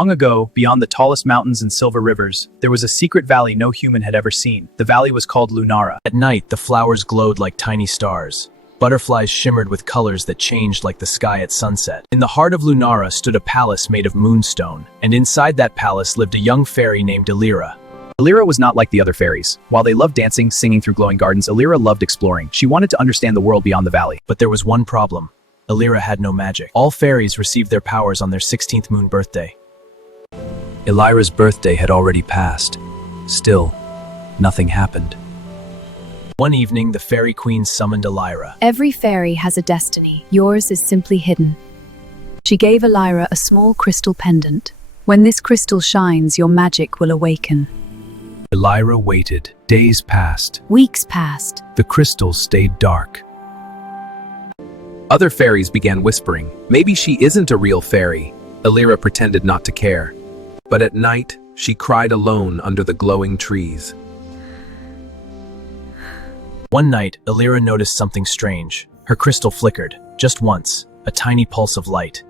Long ago, beyond the tallest mountains and silver rivers, there was a secret valley no human had ever seen. The valley was called Lunara. At night, the flowers glowed like tiny stars. Butterflies shimmered with colors that changed like the sky at sunset. In the heart of Lunara stood a palace made of moonstone, and inside that palace lived a young fairy named Elira. Elira was not like the other fairies. While they loved dancing, singing through glowing gardens, Elira loved exploring. She wanted to understand the world beyond the valley. But there was one problem. Elira had no magic. All fairies received their powers on their 16th moon birthday. Elira's birthday had already passed. Still, nothing happened. One evening, the fairy queen summoned Elira. Every fairy has a destiny. Yours is simply hidden. She gave Elira a small crystal pendant. When this crystal shines, your magic will awaken. Elira waited. Days passed. Weeks passed. The crystal stayed dark. Other fairies began whispering, "Maybe she isn't a real fairy." Elira pretended not to care. But at night, she cried alone under the glowing trees. One night, Elira noticed something strange. Her crystal flickered, just once, a tiny pulse of light.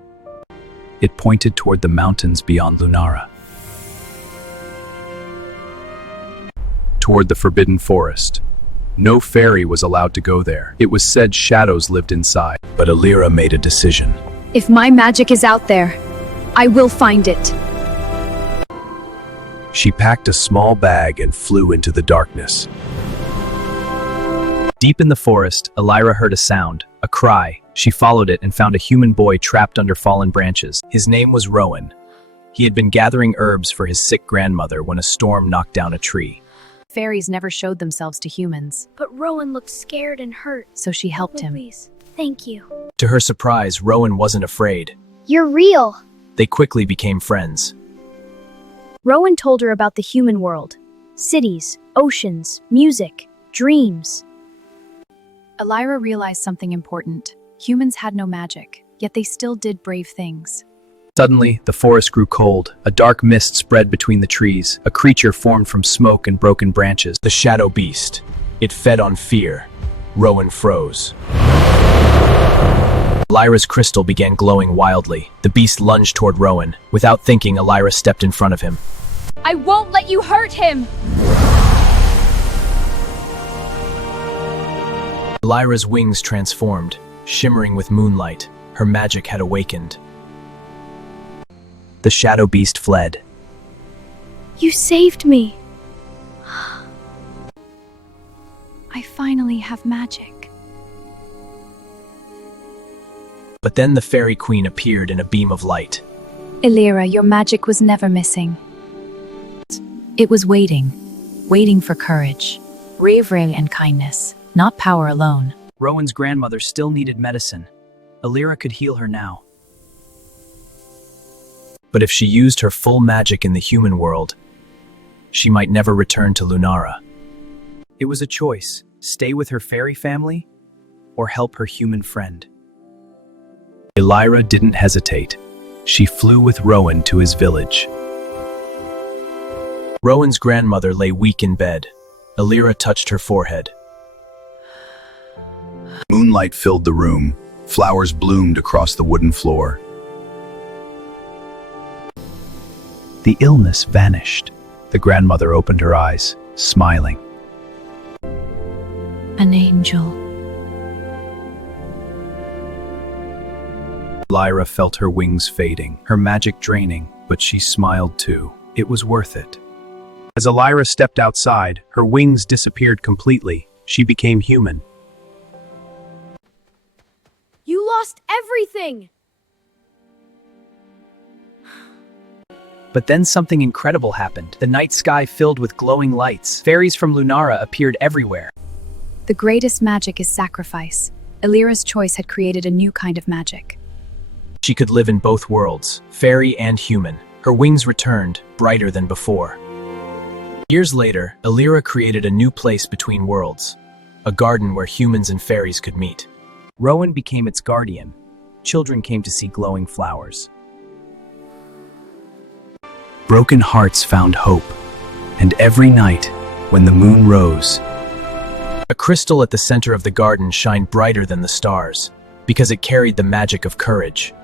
It pointed toward the mountains beyond Lunara. Toward the forbidden forest. No fairy was allowed to go there. It was said shadows lived inside. But Elira made a decision. If my magic is out there, I will find it. She packed a small bag and flew into the darkness. Deep in the forest, Elira heard a sound, a cry. She followed it and found a human boy trapped under fallen branches. His name was Rowan. He had been gathering herbs for his sick grandmother when a storm knocked down a tree. Fairies never showed themselves to humans, But Rowan looked scared and hurt. so she helped him. Please, thank you. To her surprise, Rowan wasn't afraid. You're real. They quickly became friends. Rowan told her about the human world. Cities, oceans, music, dreams. Elira realized something important. Humans had no magic, yet they still did brave things. Suddenly, the forest grew cold. A dark mist spread between the trees. A creature formed from smoke and broken branches. The shadow beast. It fed on fear. Rowan froze. Elira's crystal began glowing wildly. The beast lunged toward Rowan. Without thinking, Elira stepped in front of him. I won't let you hurt him! Elira's wings transformed, shimmering with moonlight. Her magic had awakened. The shadow beast fled. You saved me. I finally have magic. But then the fairy queen appeared in a beam of light. Elira, your magic was never missing. It was waiting for courage, bravery and kindness, not power alone. Rowan's grandmother still needed medicine. Elira could heal her now. But if she used her full magic in the human world, she might never return to Lunara. It was a choice, stay with her fairy family or help her human friend. Elira didn't hesitate. She flew with Rowan to his village. Rowan's grandmother lay weak in bed. Elira touched her forehead. Moonlight filled the room. Flowers bloomed across the wooden floor. The illness vanished. The grandmother opened her eyes, smiling. An angel. Elira felt her wings fading, her magic draining, but she smiled too. It was worth it. As Elira stepped outside, her wings disappeared completely. She became human. You lost everything! But then something incredible happened. The night sky filled with glowing lights. Fairies from Lunara appeared everywhere. The greatest magic is sacrifice. Elira's choice had created a new kind of magic. She could live in both worlds, fairy and human. Her wings returned, brighter than before. Years later, Elira created a new place between worlds, a garden where humans and fairies could meet. Rowan became its guardian. Children came to see glowing flowers. Broken hearts found hope, and every night, when the moon rose, a crystal at the center of the garden shined brighter than the stars, because it carried the magic of courage.